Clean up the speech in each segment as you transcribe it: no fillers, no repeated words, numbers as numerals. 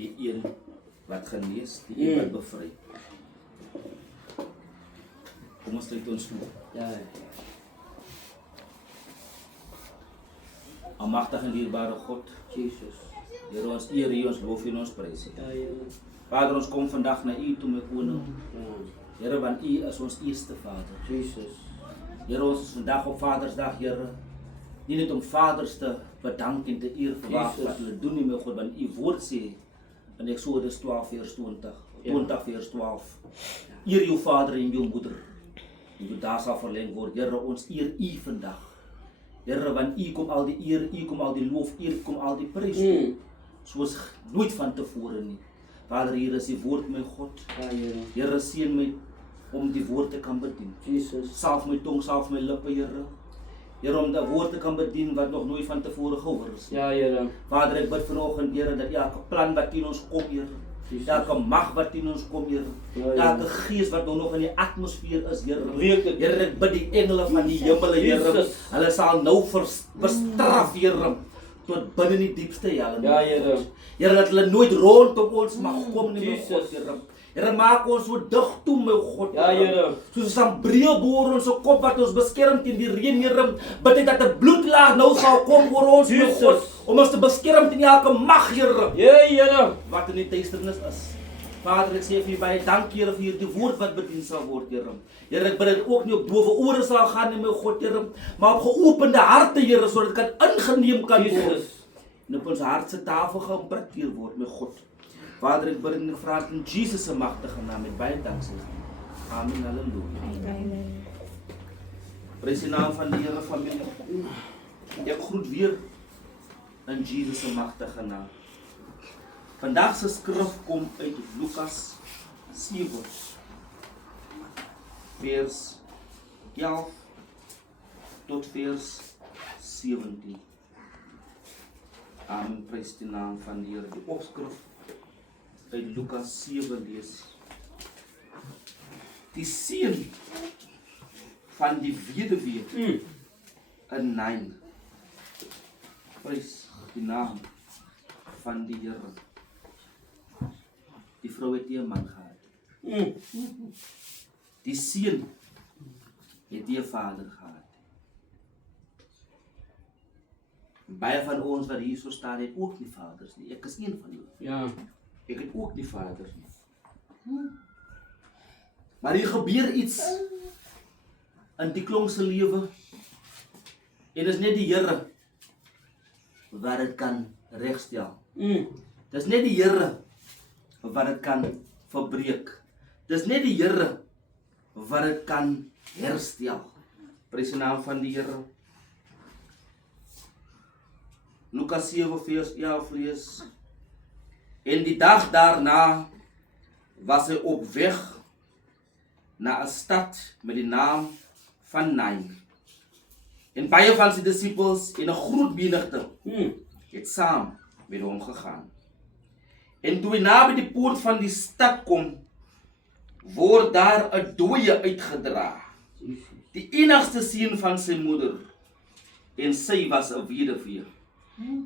die een wat genees, die een wat bevry. Kom ons sluit ons toe. Ja. Almagtige en dierbare God, Jesus. Here, ons eer U, ons loof U en ons prys U. Ja, Here. Vader, ons kom vandag na U toe, my koning. Ja. Here, want U is ons eerste Vader. Jesus. Here, ons is vandag op Vadersdag, Here. Nie net om vaders te bedank en te eer vir wat hulle doen nie, my God, want U woord sê in Exodus 12 vers 20, 20 vers 12. Eer jou vader en jou moeder. En jou dae sal verleng word. Here, ons eer U vandag. Here, want U kom al die eer, U kom al die loof, U kom al die prys toe. Soos nooit van tevore nie. Vader, hier is die woord, my God. Ja, Here. Here, seën my om die woord te kan bedien. Jesus. Salf my tong, salf my lippe, Here. Here, om die woord te kan bedien wat nog nooit van tevore gehoor is. Ja, Here. Vader, ek bid vanoggend, Here, dat elke plan wat teen ons kom, Here, elke mag wat teen ons kom, Here, elke gees wat nog in die atmosfeer is, Here, Here, ek bid die engele van die hemel, Here, hulle sal nou bestraf, Here, tot binne die diepste hel. Ja, Here. Here, dat hulle nooit rondom ons mag kom nie, my God, Here. Here, maak ons so dig toe, my God. Ja, Here. Soos 'n breë boor ons kop wat ons beskerm teen die reën, Here. Bid ek dat 'n bloedlaag nou sal kom oor ons, my God, om ons te beskerm teen elke mag, Here. Ja, Here. Wat in die duisternis is. Vader, ek sê vir U baie dankie, Here, vir hierdie woord wat bedien sal word, Here. Here, ek bid dat dit ook nie op dowe ore sal gaan nie, my God, Here, maar op geopende harte, Here, sodat dit kan ingeneem kan word. En op ons hart se tafel geïmpakteer word, my God. Vader, ek bid en ek vra dit in Jesus se magtige naam met baie danksegging. Amen. Halleluja. Amen. Prys die naam van die Here, familie. Ek groet weer in Jesus se magtige naam. Vandag se skrif kom uit Lukas 7 vers 11 tot vers 17. Amen. Prys die naam van die Here. Die opskrif uit Lukas 7 lees. Die seun van die weduwee in Nain. Prys die naam van die Here. Die vrou het nie 'n man gehad. Die seun het nie 'n vader gehad. Baie van ons wat hier so staan het ook nie vaders nie. Ek is een van hulle. Ja. Ek het ook nie vaders nie. Maar hier gebeur iets in die klomp se lewe. En dis net die Here wat dit kan regstel. Dis net die Here wat dit kan verbreek. Dis net die Here wat dit kan herstel. Prys die naam van die Here. Lukas 7 vers 11 lees. En die dag daarna was hy op weg na 'n stad met die naam van Nain. En baie van sy disippels en 'n groot menigte het saam met hom gegaan. En toe hy naby die poort van die stad kom, word daar 'n dooie uitgedra. Die enigste seun van sy moeder. En sy was 'n weduwee.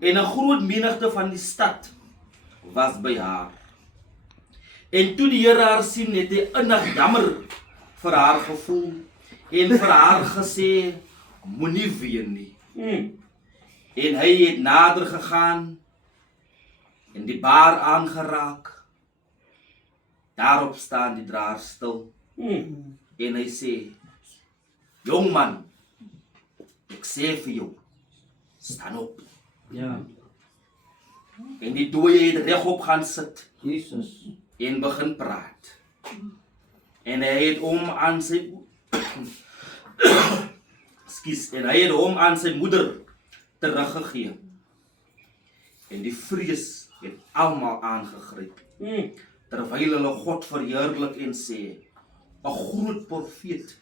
En 'n groot menigte van die stad was by haar. En toe die Here haar sien, het hy innig jammer vir haar gevoel en vir haar gesê, moenie ween nie. En hy het nader gegaan en die baar aangeraak. Daarop staan die draer stil. En hy sê, jong man, ek sê vir jou, staan op. Ja. En die dooie het regop gaan sit. Jesus. En begin praat. En hy het hom aan sy en hy het hom aan sy moeder teruggegee. En die vrees het almal aangegryp. Terwyl hulle God verheerlik en sê, 'n groot profeet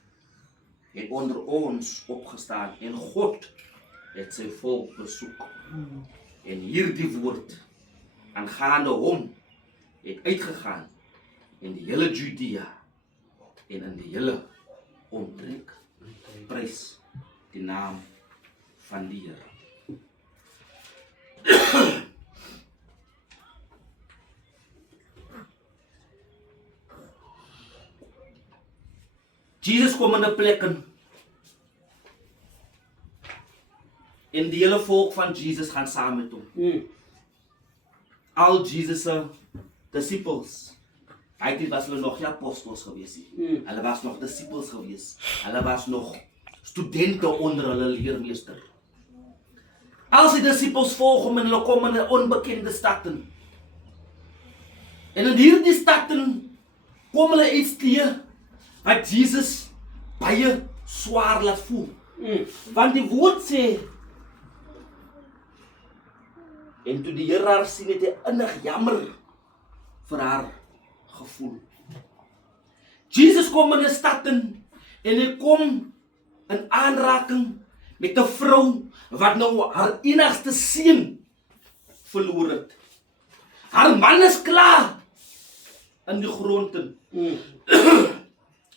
het onder ons opgestaan en God het sy volk besoek. En hierdie woord aangaande hom het uitgegaan in die hele Judea en in die hele omtrek. Prys die naam van die Here. Jesus kom in 'n plek in. En die hele volk van Jesus gaan saam met hom. Al Jesus se disciples. Hy was hulle nog nie apostels gewees nie. Hulle was nog disciples gewees. Hulle was nog studente onder hulle leermeester. Als die disciples volg hom en hulle kom in 'n onbekende stad in. En in hierdie stad in kom hulle iets teë wat Jesus baie swaar laat voel. Want die woord sê, en toe die Here haar sien, het hy innig jammer vir haar gevoel. Jesus kom in 'n stad in en hy kom in aanraking met 'n vrou wat nou haar enigste seun verloor het. Haar man is klaar in die grond in.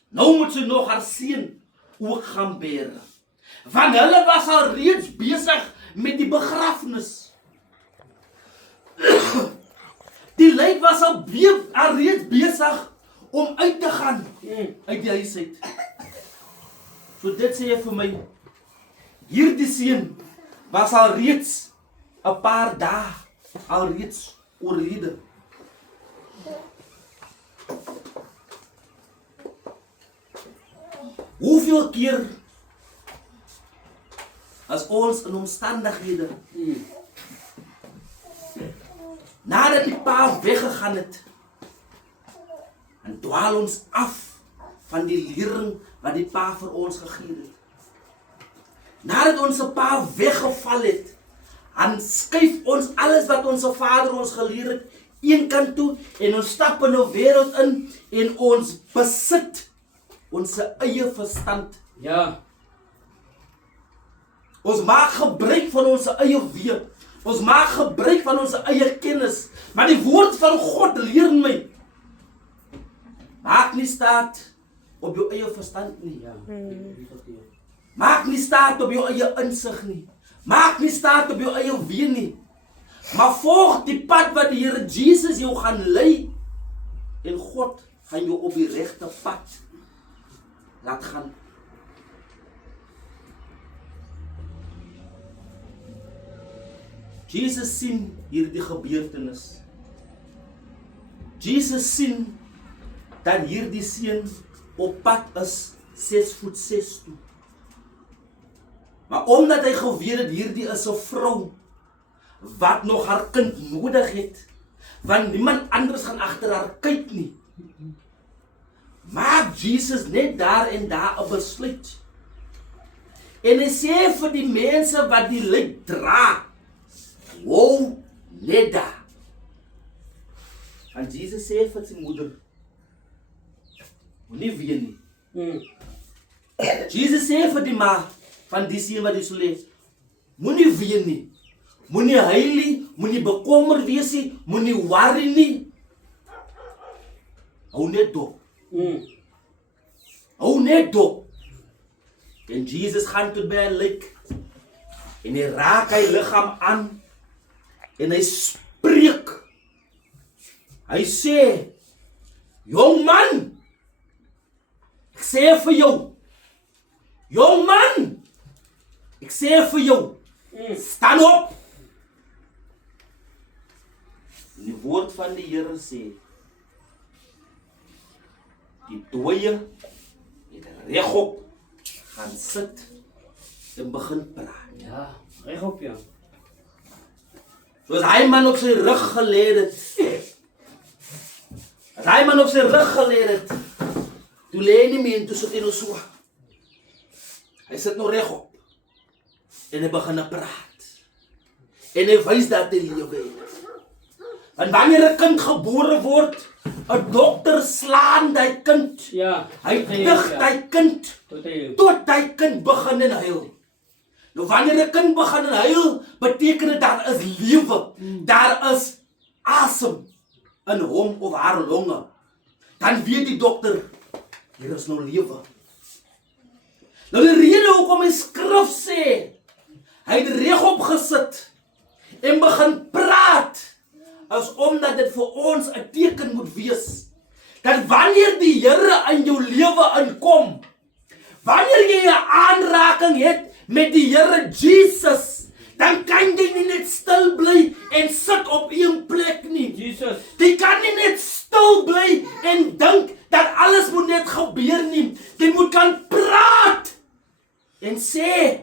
Nou moet sy nog haar seun ook gaan bære. Want hulle was al reeds besig met die begrafnis. Die lijk was al reeds besig om uit te gaan uit die huis uit. So dit sê jy vir my, hierdie seun was al reeds 'n paar dae al reeds oorlede. Hoeveel keer as ons in omstandighede nadat die pa weggegaan het, en dwaal ons af van die lering wat die pa vir ons gegee het. Nadat ons pa weggeval het, dan skuif ons alles wat ons vader ons geleer het een kant toe en ons stap in 'n wêreld in en ons besit ons eie verstand. Ja. Ons maak gebruik van ons eie weet. Ons maak gebruik van ons eie kennis. Maar die woord van God leer my, maak nie staat op jou eie verstand nie. Ja. Maak nie staat op jou eie insig nie. Maak nie staat op jou eie weet nie. Maar volg die pad wat die Here Jesus jou gaan lei. En God gaan jou op die regte pad laat gaan. Jesus sien hierdie gebeurtenis. Jesus sien dat hierdie seun op pad is 6'6" toe. Maar omdat hy geweet het hierdie is 'n vrou wat nog haar kind nodig het, want niemand anders gaan agter haar kyk nie, maak Jesus net daar en daar 'n besluit. En hy sê vir die mense wat die lijk dra, wow, net daar. En Jesus sê vir sy moeder, moenie ween nie. Jesus sê vir die ma van die seun wat die so lees, moenie ween nie, moenie huil nie, moenie bekommer wees nie, moenie worry nie. Hou net dop. Hou net dop. En Jesus gaan tot by 'n lijk en hy raak hy liggaam aan en hy spreek. Hy sê, jong man, ek sê vir jou, jong man, ek sê vir jou, staan op. En die woord van die Here sê, die dooie het regop gaan sit en begin praat. Ja, regop ja. Soos hy man op sy rug gelê het. As hy man op sy rug gelê het, toe lê hy nie meer en toe sit hy nou so. Hy sit nou regop. En hy begin praat. En hy wys dat hy lewe het. En wanneer 'n kind gebore word, 'n dokter slaan die kind. Ja. Hy tig die kind tot die kind begin en huil. Nou wanneer 'n kind begin en huil, beteken dit daar is lewe. Daar is asem in hom of haar longe. Dan weet die dokter, hier is nou lewe. Nou die rede hoekom die skrif sê, hy het regop gesit en begin praat, is omdat dit vir ons 'n teken moet wees, dat wanneer die Here in jou lewe inkom, Wanneer jy 'n aanraking het met die Here Jesus, dan kan jy nie net stil bly en sit op een plek nie. Jesus. Jy kan nie net stil bly en dink dat alles moet net gebeur nie. Jy moet kan praat en sê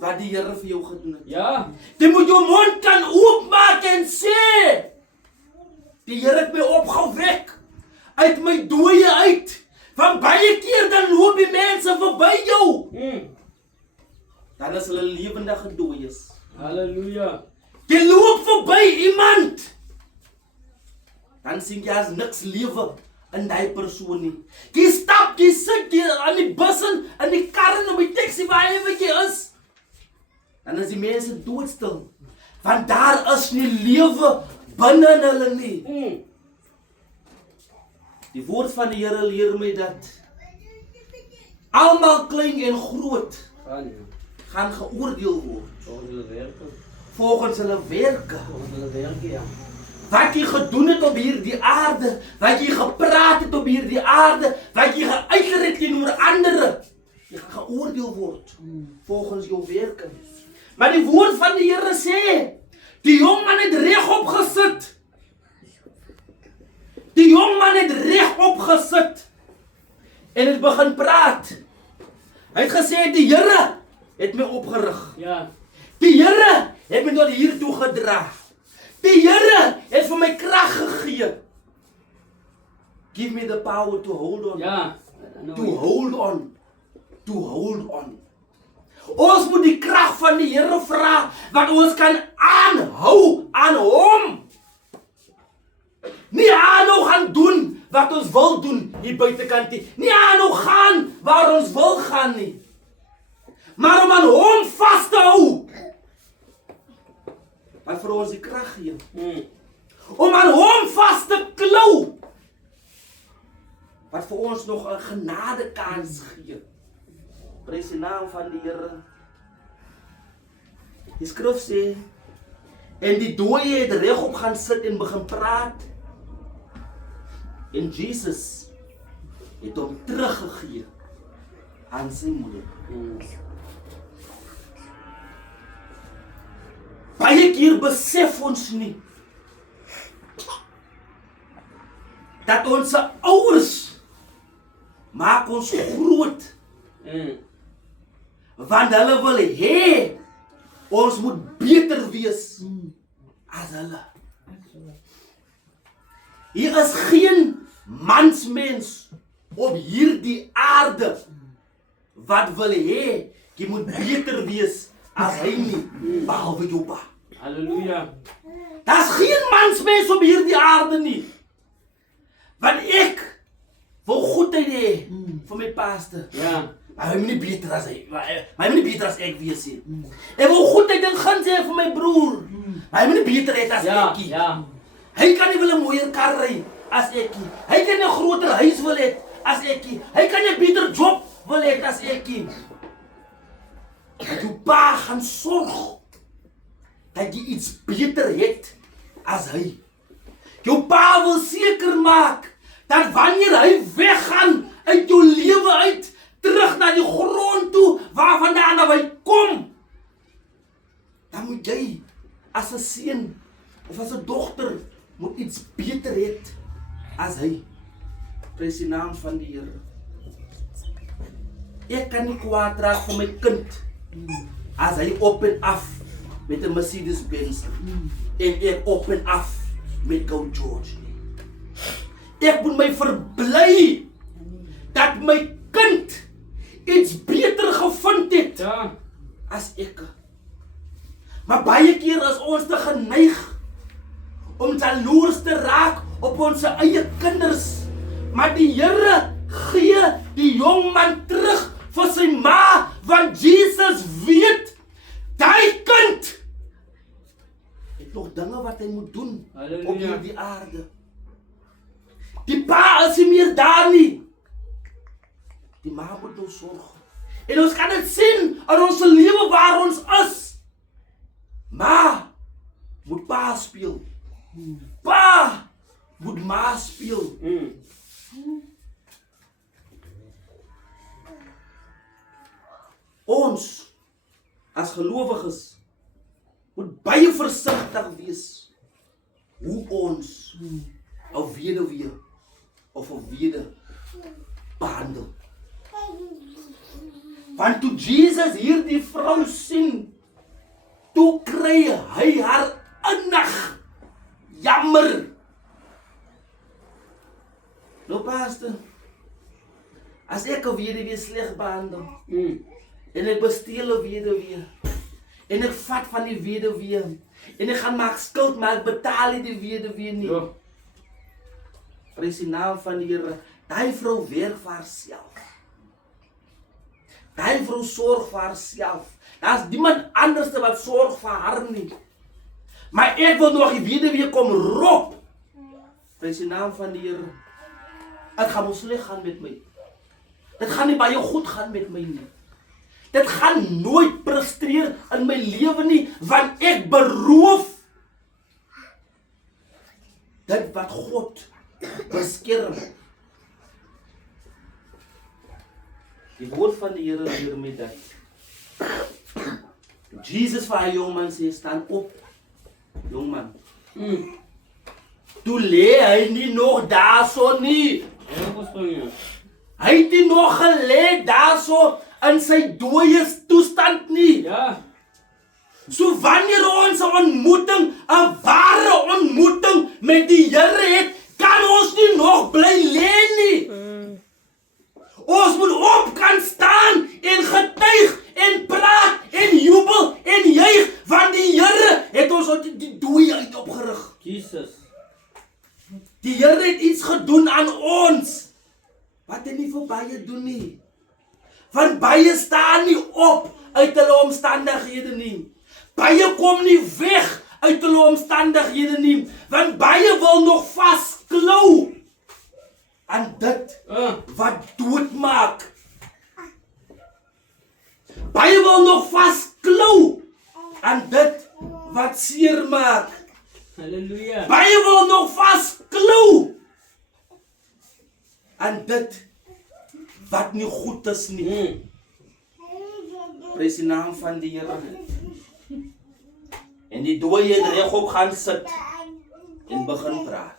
wat die Here vir jou gedoen het. Ja. Jy moet jou mond kan oopmaak en sê, die Here het my opgewek uit my dooie uit. Van baie keer dan loop die mense verby jou. Dan is hulle lewendige dooies. Halleluja. Jy loop verby iemand. Dan sien jy as niks lewe in die persoon nie. Jy stap, jy sit jy aan die bus en in die kar en op die taxi waar jy is. Dan is die mense doodstil. Want daar is nie lewe binne in hulle nie. Die woord van die Here leer my dat almal klein en groot gaan geoordeel word volgens hulle werke. Ja. Wat jy gedoen het op hierdie aarde, wat jy gepraat het op hierdie aarde, wat jy geuiter het teenoor ander, jy gaan geoordeel word volgens jou werke. Maar die woord van die Here sê, die jong man het regop gesit. Die jong man het regop gesit en het begin praat. Hy het gesê, die Here het my opgerig. Ja. Die Here het my tot hier toe gedra. Die Here het vir my krag gegee. Give me the power to hold on. Ja. To hold on. To hold on. Ons moet die krag van die Here vra, wat ons kan aanhou aan hom. Nie aanhou gaan doen wat ons wil doen hier buitekant nie. Nie aanhou gaan waar ons wil gaan nie. Maar om aan hom vas te hou. Wat vir ons die krag gee. Om aan hom vas te klou. Wat vir ons nog 'n genadekans gee. Prys die naam van die Here. Die skrif sê, en die dooie het regop gaan sit en begin praat. En Jesus het hom teruggegee aan sy moeder. Baie keer besef ons nie dat ons ouers maak ons groot. Want hulle wil hê ons moet beter wees as hulle. Hier is geen mansmens op hierdie aarde wat wil hê jy moet beter wees as hy nie, behalwe jou pa. Halleluja. Daar's geen mansmens op hierdie aarde nie. Want ek wil goedheid hê vir my paaste. Ja. Maar hy moet nie beter as hy, maar hy moet nie beter as ek wees nie. Ek wil goedheid en guns hê vir my broer. Maar hy moet nie beter hê as Ja. ek nie. Ja. Hy kan nie wil 'n mooier kar ry as ek nie. Hy kan 'n groter huis wil hê as ek nie. Hy kan 'n beter job wil hê as ek nie. Dat jou pa gaan sorg dat jy iets beter het as hy. Jou pa wil seker maak dat wanneer hy weggaan uit jou lewe uit, terug na die grond toe waarvandaan hy kom, dan moet jy as 'n seun of as 'n dogter moet iets beter het as hy. Prys die naam van die Here. Ek kan nie kwaad raak vir my kind as hy op en af met 'n Mercedes Benz en ek op en af met Go George. Ek moet my verbly dat my kind iets beter gevind het Ja. as ek. Maar baie keer is ons te geneig om jaloers te raak op ons eie kinders. Maar die Here gee die jong man terug vir sy ma, want Jesus weet, die kind het nog dinge wat hy moet doen. Halleluja. Op hierdie aarde. Die pa is nie meer daar nie. Die ma moet ons sorg. En ons kan dit sien in ons lewe waar ons is. Ma moet pa speel. Pa moet ma speel. gelowiges moet baie versigtig wees hoe ons 'n weduwee of 'n weduwee behandel. Want toe Jesus hierdie vrou sien, toe kry hy haar innig jammer. Nou pastor, as ek 'n weduwee sleg behandel, en ek besteel 'n weduwee, en ek vat van die weduwee, en ek gaan maak skuld, maar ek betaal nie die weduwee nie. Ja. Prys die naam van die Here. Daai vrou werk vir haarself. Daai vrou sorg vir haarself. Daar's niemand anders wat sorg vir haar nie. Maar ek wil nog die weduwee kom roep. Prys die naam van die Here. Dit gaan mos sleg gaan met my. Dit gaan nie baie goed gaan met my nie. Dit gaan nooit presteer in my lewe nie, want ek beroof dit wat God beskerm. Die woord van die Here leer my dat Jesus vir hy jongman sê, staan op, jongman. Toe lê hy nie nog daarso nie. Hy het nie nog gelê daarso in sy dooie toestand nie. Ja. So wanneer ons 'n ontmoeting, 'n ware ontmoeting met die Here het, kan ons nie nog bly lê nie. Ons moet op kan staan en getuig en praat en jubel en juig, want die Here het ons uit die dooie uit opgerig. Jesus. Die Here het iets gedoen aan ons wat hy nie vir baie doen nie. Want baie staan nie op uit hulle omstandighede nie. Baie kom nie weg uit hulle omstandighede nie, want baie wil nog vasklou aan dit wat doodmaak. Baie wil nog vasklou aan dit wat seer maak. Halleluja. Baie wil nog vasklou aan dit wat nie goed is nie. Prys die naam van die Here. En die dooie het regop gaan sit en begin praat.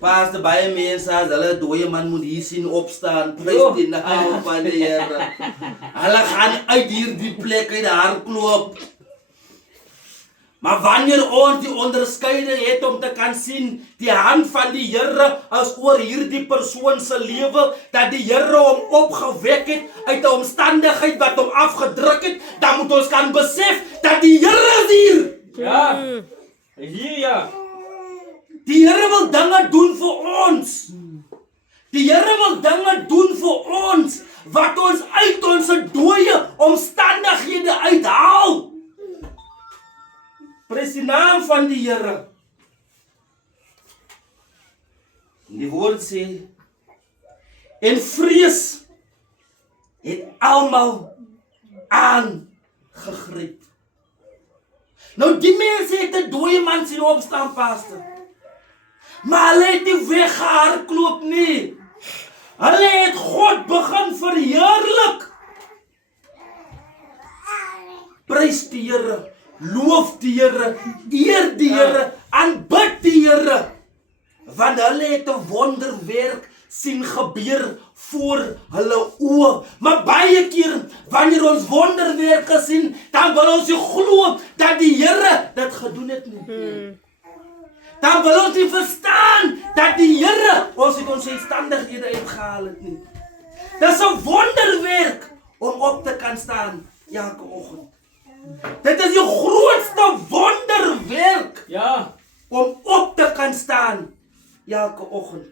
Pas baie mense as hulle dooie man moet hier sien opstaan, prys die naam van die Here. Hulle gaan uit hierdie plek uit haar klop. Maar wanneer ons die onderskeiding het om te kan sien, die hand van die Here as oor hierdie persoon se lewe, dat die Here hom opgewek het uit 'n omstandigheid wat hom afgedruk het, dan moet ons kan besef dat die Here is hier. Ja. Hier ja. Die Here wil dinge doen vir ons. Die Here wil dinge doen vir ons wat ons uit ons dooie omstandighede uithaal. Prys die naam van die Here. Die woord sê, en vrees het almal aangegryp. Nou die mense het 'n dooie man sien opstaan, pastor. Maar hulle het nie weggehardloop nie. Hulle het God begin verheerlik. Prys die Here. Loof die Here, eer die Here, aanbid die Here. Want hulle het 'n wonderwerk sien gebeur voor hulle oë. Maar baie keer wanneer ons wonderwerke sien, dan wil ons nie glo dat die Here dit gedoen het nie. Dan wil ons nie verstaan dat die Here ons uit ons omstandighede uitgehaal het nie. Dis 'n wonderwerk om op te kan staan elke oggend. Dit is die grootste wonderwerk, Ja. om op te kan staan elke oggend.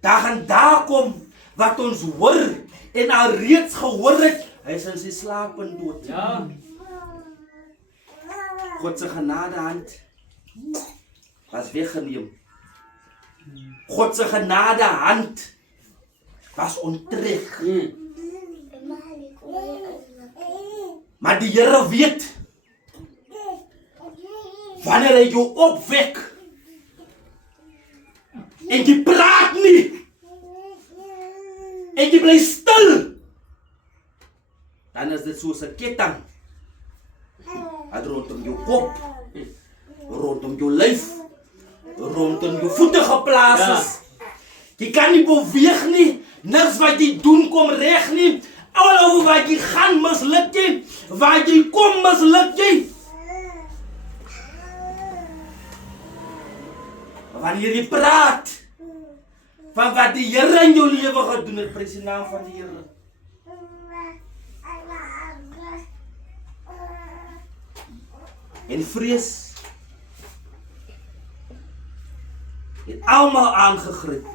Daar gaan daar kom wat ons hoor en al reeds gehoor het, hy is in sy slaap en dood. Ja. God se genadehand was weggeneem. God se genadehand was onttrek. Maar die Here weet, wanneer hy jou opwek, en jy praat nie, en jy bly stil, dan is dit soos 'n ketting. Wat rondom jou kop, rondom jou lyf, rondom jou voete geplaas is. Jy kan nie beweeg nie, niks wat jy doen kom reg nie. Al wat jy gaan misluk jy, waar jy kom misluk jy. Wanneer jy praat van wat die Here in jou lewe gedoen het, prys die naam van die Here. En vrees het almal aangegryp.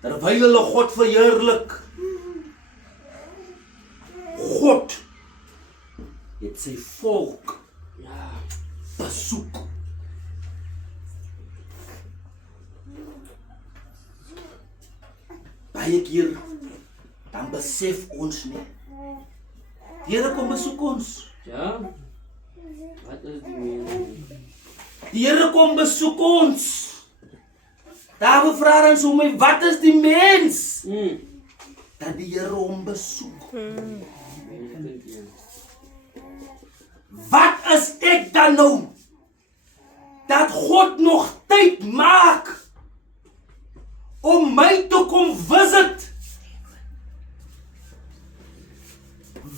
Terwyl hulle God verheerlik. God het sy volk besoek. Baie keer dan besef ons nie. Die Here kom besoek ons. Ja. Wat is die mening? Die Here kom besoek ons. Daar vra ons hom, wat is die mens? Dat die Here hom besoek. Wat is ek dan nou? Dat God nog tyd maak om my te kom visit.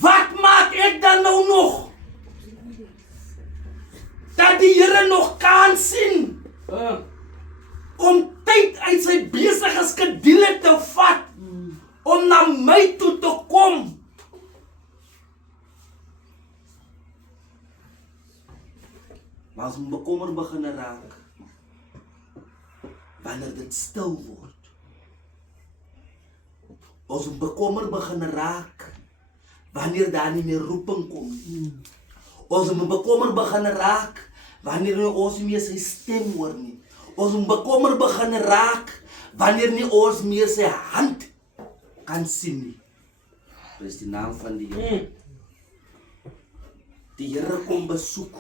Wat maak ek dan nou nog? Dat die Here nog kan sien om tyd uit sy besige skedule te vat om na my toe te kom. Maar as my bekommer begin raak, wanneer dit stil word, as my bekommer begin raak, wanneer daar nie meer roeping kom, as my bekommer begin raak, wanneer ons nie meer sy stem hoor nie, as my bekommer begin raak, wanneer nie ons meer sy hand kan sien nie. Prys die naam van die Here. Die Here kom besoek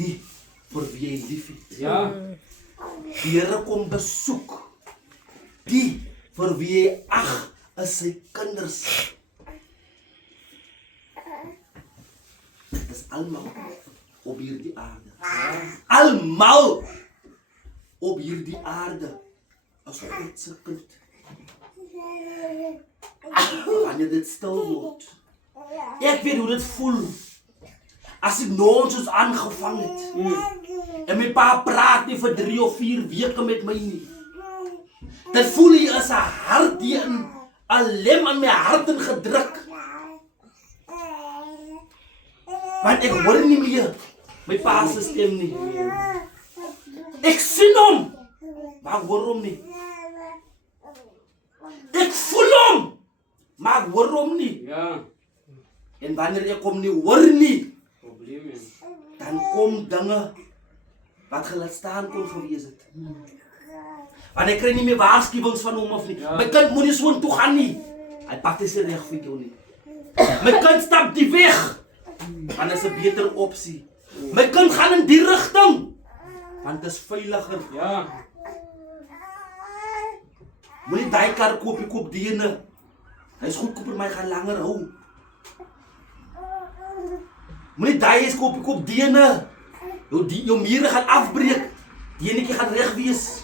die vir wie hy lief het. Ja. Die Here kom besoek die vir wie hy ag is sy kinders. Dit is almal op hierdie aarde. Almal op hierdie aarde as God se kind. Wanneer dit stil word. Ek weet hoe dit voel. As ek nonsens aangevang het. En my pa praat nie vir 3 of 4 weke met my nie. Dit voel jy as 'n hart die in 'n lem aan my hart ingedruk. Want ek hoor nie meer my pa se stem nie. Ek sien hom, maar ek hoor hom nie. Ek voel hom, maar ek hoor hom nie. Ja. En wanneer ek hom nie hoor nie, Probleme. dan kom dinge wat gelaat staan kon gewees het. Want ek kry nie meer waarskuwings van hom of nie. Ja. My kind moenie so intoe gaan nie. Hy pak dit se reg vir jou nie. My kind stap die weg. Want is 'n beter opsie. My kind gaan in die rigting. Want dit is veiliger. Ja. Moenie daai kar koop die ene. Hy's goedkoper, maar hy gaan langer hou. Moenie daai is koop die ene. Jou mure gaan afbreek. Die enetjie gaan reg wees.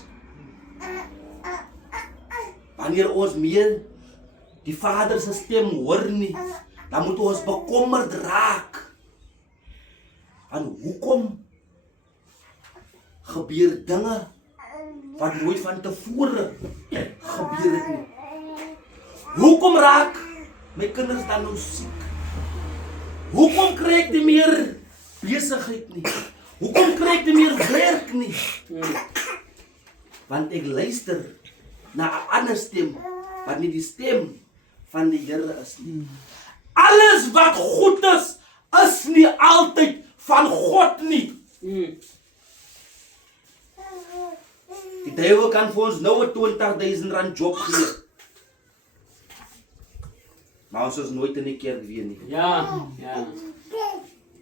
Wanneer ons meer die Vader se stem hoor nie, dan moet ons bekommerd raak. En hoekom gebeur dinge wat nooit van tevore gebeur het nie? Hoekom raak my kinders dan nou siek? Hoekom kry ek nie meer besigheid nie? Hoekom kry ek nie meer werk nie? Want ek luister na 'n ander stem, wat nie die stem van die Here is nie. Alles wat goed is nie altyd van God nie. Die duiwel kan vir ons nou 'n R20,000 job gee. Maar ons is nooit in die kerk weer nie. Ja. Ja.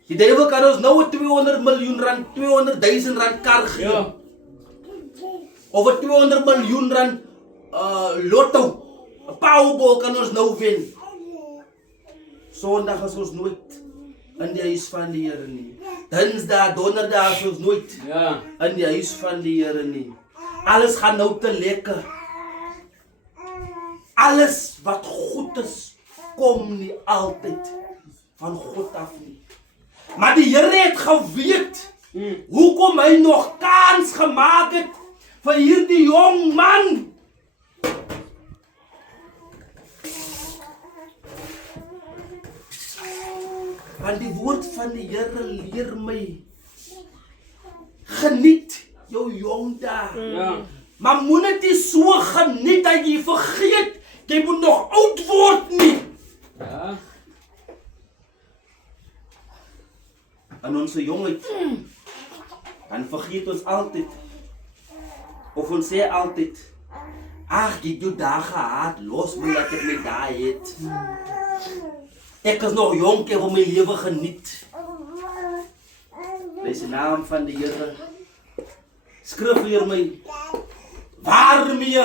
Die duiwel kan ons nou 'n R200,000 kar gee. Ja. Of 'n R200 miljoen lotto. 'n Powerball kan ons nou wen. Sondag is ons nooit in die huis van die Here nie. Dinsdag, donderdag is ons nooit Ja. in die huis van die Here nie. Alles gaan nou te lekker. Alles wat goed is, kom nie altyd van God af nie. Maar die Here het geweet hoekom hy nog kans gemaak het vir hierdie jong man. Want die woord van die Here leer my, geniet jou jong dae. Ja. Maar moet dit nie so geniet dat jy vergeet, jy moet nog oud word nie. Ja. In onze jongheid, dan vergeet ons altyd, of ons sê altyd, ag, ek het jou dae gehad, los my dat ek my dae het. Ek is nog jonk, ek wil my lewe geniet. Lees die naam van die Here. Skrif vir my, waarmee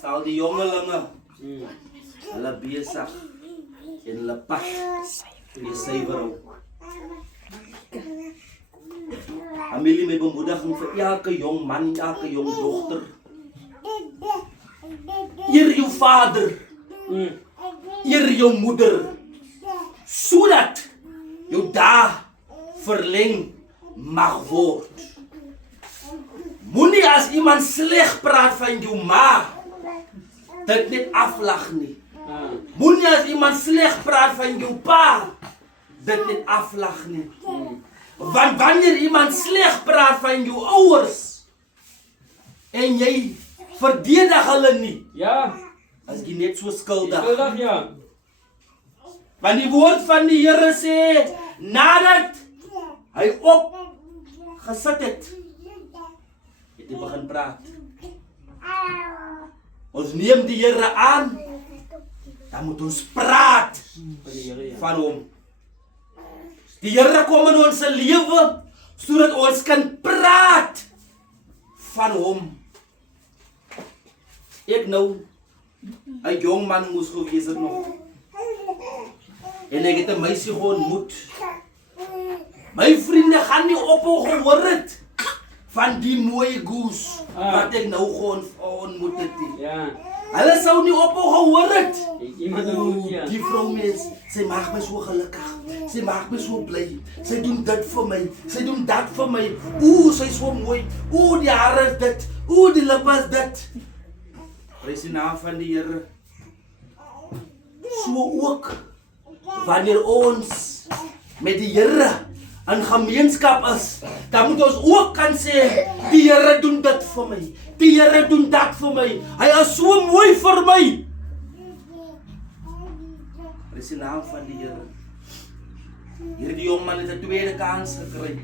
sal die jongelinge hulle besig en hulle pad weer suiwer hou. Familie, my bemoediging vir elke jong man, elke jong dogter. Eer jou vader, eer jou moeder, sodat jou dae verleng mag word. Moenie as iemand sleg praat van jou ma, dit net aflag nie. Moenie as iemand sleg praat van jou pa, dit net aflag nie. Want wanneer iemand sleg praat van jou ouers en jy verdedig hulle nie, Ja. as jy net so skuldig. Skuldig, ja. Want die woord van die Here sê, nadat hy opgesit het hy begin praat. Ons neem die Here aan, dan moet ons praat Van die Here, ja. van hom. Die Here kom in ons lewe sodat ons kan praat van hom. Ek nou 'n jong man moes gewees het nog. En ek het 'n meisie ontmoet. My vriende gaan nie ophou gehoor het van die mooi goes wat ek nou ontmoet het nie. Ja. Hulle sou nie ophou gehoor het. Iemand ontmoet, ja. Die vrou mens, sy maak my so gelukkig. Sy maak my so bly. Sy doen dit vir my. Sy doen dat vir my. Sy is so mooi. Die hare is dit. Die lippe is dit. Prys die naam van die Here. So ook wanneer ons met die Here in gemeenskap is, dan moet ons ook kan sê, die Here doen dit vir my. Die Here doen dat vir my. Hy is so mooi vir my. Prys die naam van die Here. Hierdie jong man het 'n tweede kans gekry.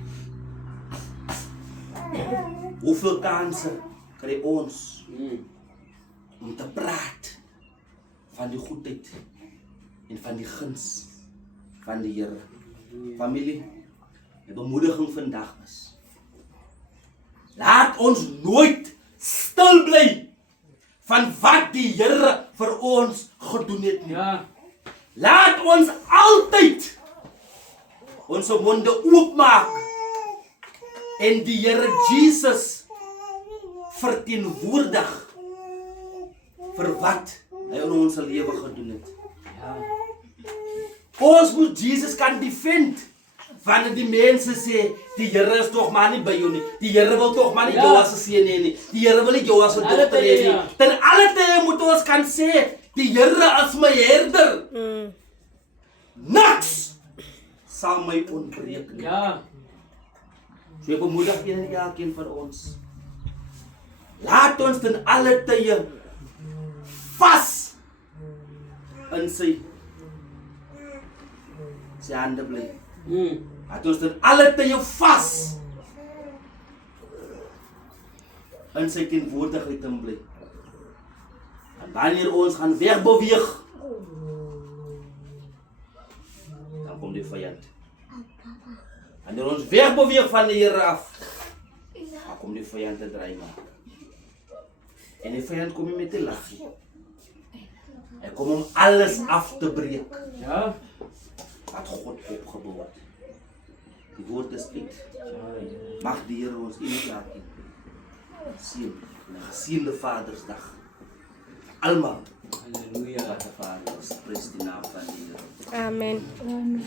Hoeveel kanse kry ons om te praat van die goedheid en van die guns van die Here? Familie, die bemoediging vandag is, laat ons nooit stil bly van wat die Here vir ons gedoen het nie. Ja. Laat ons altyd ons monde oopmaak en die Here Jesus verteenwoordig vir wat hy in ons lewe gedoen het. Ja. Ons moet Jesus kan defend wanneer die mense sê, die Here is toch maar nie by jou nie. Die Here wil toch maar nie jou as 'n seun hê nie. Die Here wil nie jou as 'n dogter hê nie. Ja. Ten alle tye moet ons kan sê, die Here is my herder. Niks sal my ontbreek nie. Ja. So ek bemoedig een en elkeen van ons. Laat ons ten alle tye vas in sy hande bly. Laat ons ten alle tye vas in sy teenwoordigheid in bly. En wanneer ons gaan wegbeweeg, dan kom die vyand. Wanneer ons wegbeweeg van die Here af, dan kom die vyand te draai maak. En die vyand kom nie met 'n laggie. Hij komt om alles af te breken. Ja. Wat God opgebouwd. Die woord is uit. Ja, ja. Mag de Heer ons in laten zien. Een geziende Vadersdag. Allemaal. Halleluja. Wat de Vader is. Prijs de naam van de Heer. Amen. Amen.